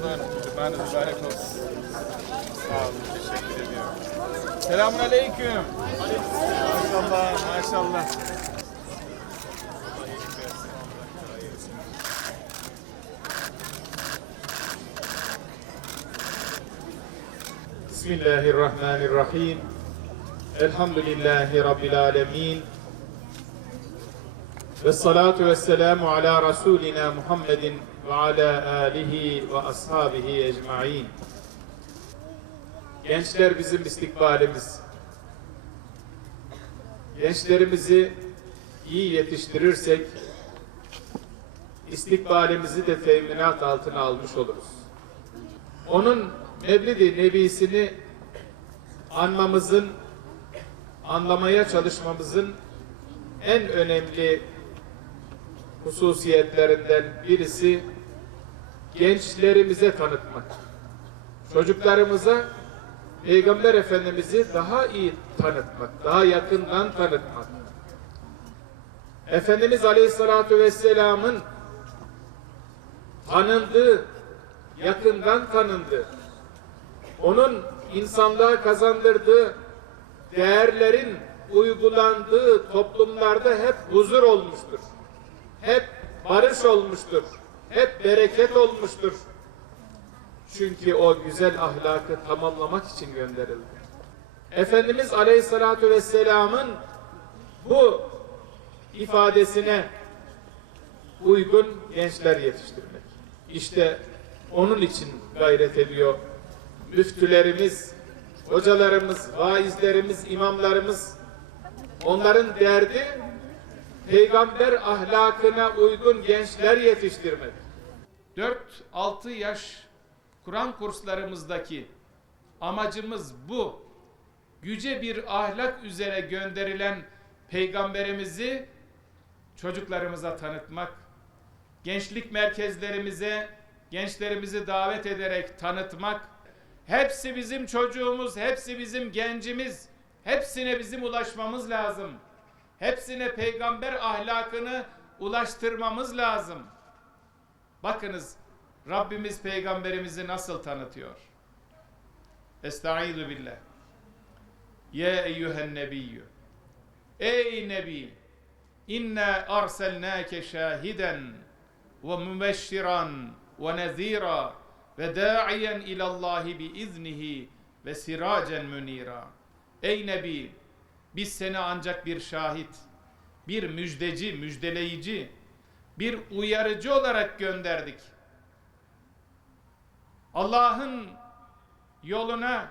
Ramazan, cumanız mübarek olsun. Sağ olun, teşekkür ediyorum. Selamun aleyküm. Maşallah, maşallah. Bismillahirrahmanirrahim. Elhamdülillahi Rabbil alemin. Ve salatu ve selamu ala Resulina Muhammedin ve ala alihi ve ashabihi ecma'in. Gençler bizim istikbalimiz. Gençlerimizi iyi yetiştirirsek istikbalimizi de teminat altına almış oluruz. Onun Mevlid-i Nebisini anmamızın, anlamaya çalışmamızın en önemli hususiyetlerinden birisi gençlerimize tanıtmak. Çocuklarımıza Peygamber Efendimiz'i daha iyi tanıtmak, daha yakından tanıtmak. Efendimiz Aleyhisselatü Vesselam'ın tanındığı, yakından tanındığı, onun insanlığa kazandırdığı değerlerin uygulandığı toplumlarda hep huzur olmuştur. Hep barış olmuştur. Hep bereket olmuştur. Çünkü o güzel ahlakı tamamlamak için gönderildi. Efendimiz Aleyhisselatü Vesselam'ın bu ifadesine uygun gençler yetiştirmek. İşte onun için gayret ediyor müftülerimiz, hocalarımız, vaizlerimiz, imamlarımız onların derdi peygamber ahlakına uygun gençler yetiştirmek. 4-6 yaş Kur'an kurslarımızdaki amacımız bu. Yüce bir ahlak üzere gönderilen peygamberimizi çocuklarımıza tanıtmak, gençlik merkezlerimize gençlerimizi davet ederek tanıtmak, hepsi bizim çocuğumuz, hepsi bizim gencimiz, hepsine bizim ulaşmamız lazım. Hepsine peygamber ahlakını ulaştırmamız lazım. Bakınız Rabbimiz peygamberimizi nasıl tanıtıyor? Estaizu billah. Ya eyyühen nebiyyü. Ey nebi! İnna arselnâke şahiden ve mübeşşiran ve nezîra ve dâ'iyen ilallahi bi iznihi ve siracen münira. Ey Nebi! Biz seni ancak bir şahit, bir müjdeci, müjdeleyici, bir uyarıcı olarak gönderdik. Allah'ın yoluna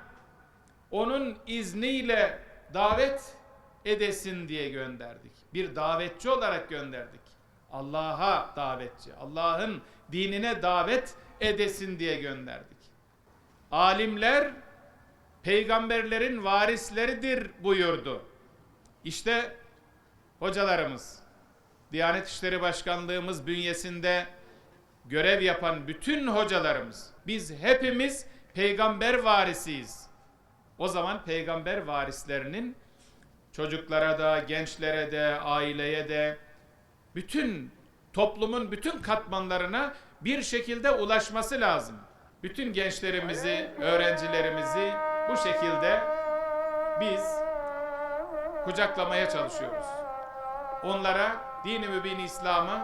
onun izniyle davet edesin diye gönderdik. Bir davetçi olarak gönderdik. Allah'a davetçi, Allah'ın dinine davet edesin diye gönderdik. Alimler peygamberlerin varisleridir buyurdu. İşte hocalarımız, Diyanet İşleri Başkanlığımız bünyesinde görev yapan bütün hocalarımız, biz hepimiz peygamber varisiyiz. O zaman peygamber varislerinin çocuklara da, gençlere de, aileye de, bütün toplumun bütün katmanlarına bir şekilde ulaşması lazım. Bütün gençlerimizi, öğrencilerimizi bu şekilde biz kucaklamaya çalışıyoruz. Onlara dini mübin İslam'ı,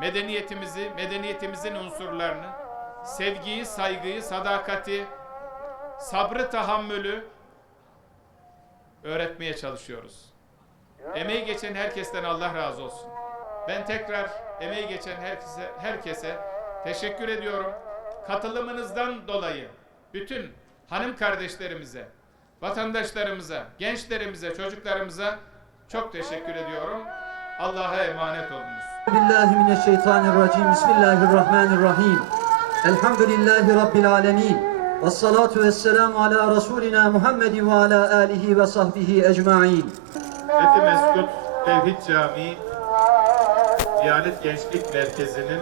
medeniyetimizi, medeniyetimizin unsurlarını, sevgiyi, saygıyı, sadakati, sabrı, tahammülü öğretmeye çalışıyoruz. Emeği geçen herkesten Allah razı olsun. Ben tekrar emeği geçen herkese, herkese teşekkür ediyorum. Katılımınızdan dolayı bütün hanım kardeşlerimize, vatandaşlarımıza, gençlerimize, çocuklarımıza çok teşekkür ediyorum. Allah'a emanet olunuz. billahi mineşşeytanirracim. Bismillahirrahmanirrahim. Elhamdülillahi rabbil alamin. Ves salatu vesselamu ala Resulina Muhammedin ve ala alihi ve sahbihi ecmaîn. Fethi Meskud Tevhid Camii Diyanet Gençlik Merkezi'nin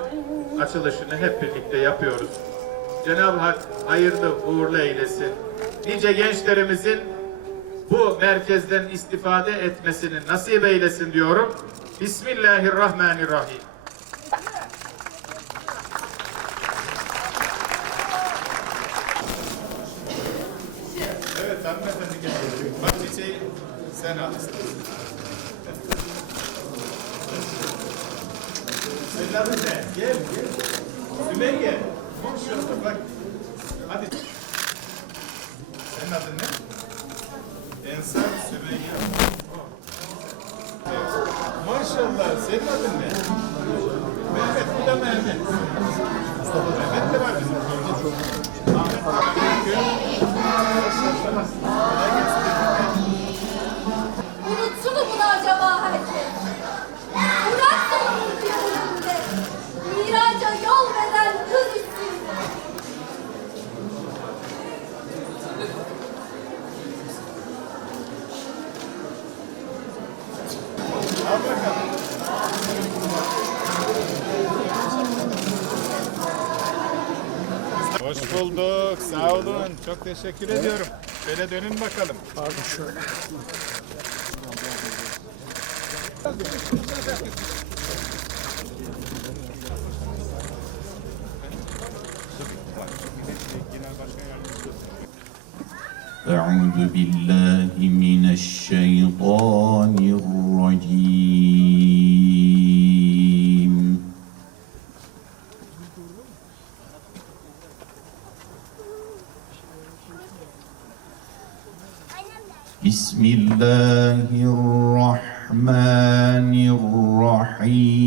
açılışını hep birlikte yapıyoruz. Cenab-ı Hak hayırlı uğurlu eylesin nice gençlerimizin bu merkezden istifade etmesini nasip eylesin diyorum. Bismillahirrahmanirrahim. Evet hanımefendi şey sen al. Gel gel. Sümeyye. Bak. Hadi. Senin adın ne? Ensar Sümeyye. Maşallah. Senin adın ne? Mehmet. Bu da Mehmet. Mustafa Mehmet de var bizim köyde. Ahmet var. Köyün- bulduk. Sağ olun. Çok teşekkür ediyorum. Şöyle dönün bakalım. Pardon şöyle. أعوذ بالله من الشيطان الرجيم الله الرحمن الرحيم.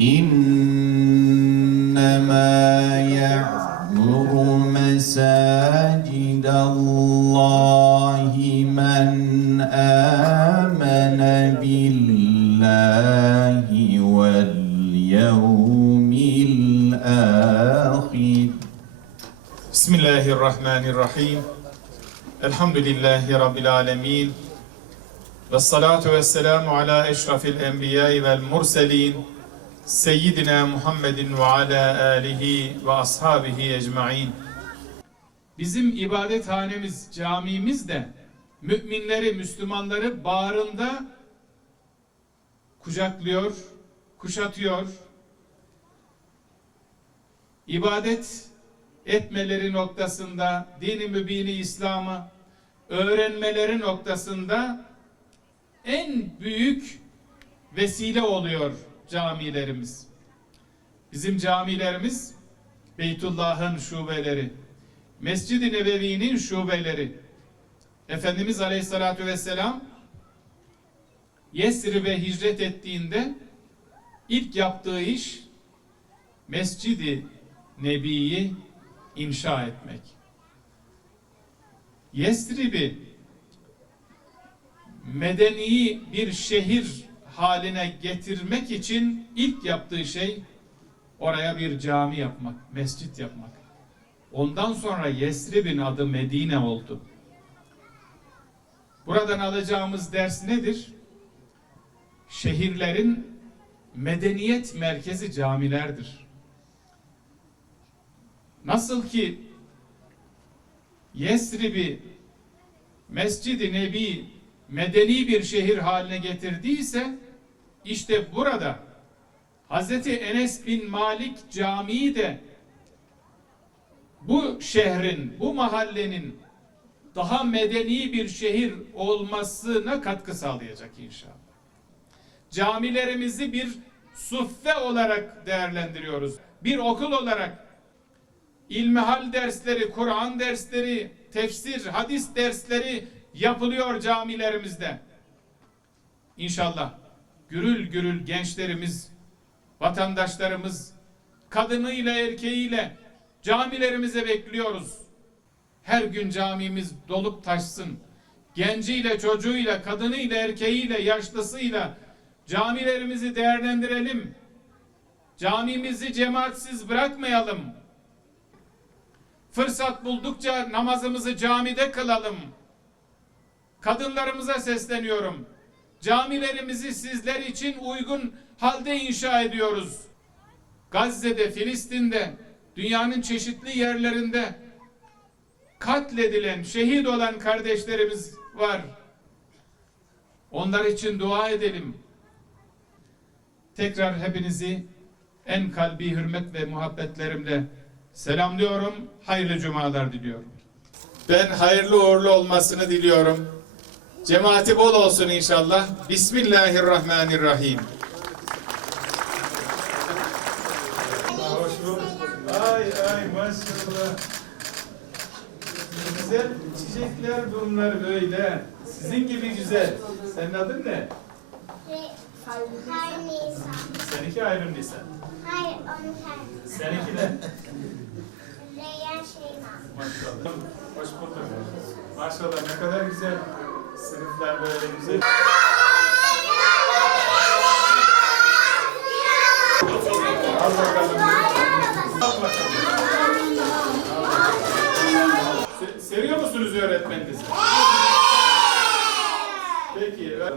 إنما يعمر Bismillahirrahmanirrahim. Elhamdülillahi Rabbil alemin. Ve salatu ve selamu ala eşrafil enbiyai vel murselin. Seyyidina Muhammedin ve ala alihi ve ashabihi ecmain. Bizim ibadethanemiz, camimiz de müminleri, Müslümanları bağrında kucaklıyor, kuşatıyor. İbadet etmeleri noktasında, dini mübini İslam'ı öğrenmeleri noktasında en büyük vesile oluyor camilerimiz. Bizim camilerimiz Beytullah'ın şubeleri, Mescid-i Nebevi'nin şubeleri. Efendimiz Aleyhisselatü Vesselam Yesrib'e hicret ettiğinde ilk yaptığı iş Mescid-i Nebi'yi inşa etmek. Yesrib'i medeni bir şehir haline getirmek için ilk yaptığı şey oraya bir cami yapmak, mescit yapmak. Ondan sonra Yesrib'in adı Medine oldu. Buradan alacağımız ders nedir? Şehirlerin medeniyet merkezi camilerdir. Nasıl ki Yesrib'i Mescid-i Nebi medeni bir şehir haline getirdiyse işte burada Hazreti Enes bin Malik Camii de bu şehrin, bu mahallenin daha medeni bir şehir olmasına katkı sağlayacak inşallah. Camilerimizi bir suffe olarak değerlendiriyoruz. Bir okul olarak İlmihal dersleri, Kur'an dersleri, tefsir, hadis dersleri yapılıyor camilerimizde. İnşallah gürül gürül gençlerimiz, vatandaşlarımız kadınıyla erkeğiyle camilerimize bekliyoruz. Her gün camimiz dolup taşsın. Genciyle, çocuğuyla, kadınıyla, erkeğiyle, yaşlısıyla camilerimizi değerlendirelim. Camimizi cemaatsiz bırakmayalım. Fırsat buldukça namazımızı camide kılalım. Kadınlarımıza sesleniyorum. Camilerimizi sizler için uygun halde inşa ediyoruz. Gazze'de, Filistin'de, dünyanın çeşitli yerlerinde katledilen, şehit olan kardeşlerimiz var. Onlar için dua edelim. Tekrar hepinizi en kalbi hürmet ve muhabbetlerimle selamlıyorum. Hayırlı cumalar diliyorum. Ben hayırlı uğurlu olmasını diliyorum. Cemaati bol olsun inşallah. Bismillahirrahmanirrahim. Ay ay maşallah. Güzel çiçekler bunlar böyle. Sizin gibi güzel. Senin adın ne? Hayır Nisan. Seninki Ayrım Nisan. Hayır onun tersi. Seninki ne? Reyyan Şeyma. Maşallah. Hoş bulduk. Maşallah ne kadar güzel. Sınıflar böyle güzel. Al bakalım. Al bakalım. Se- seviyor musunuz öğretmeninizi? Peki. ö-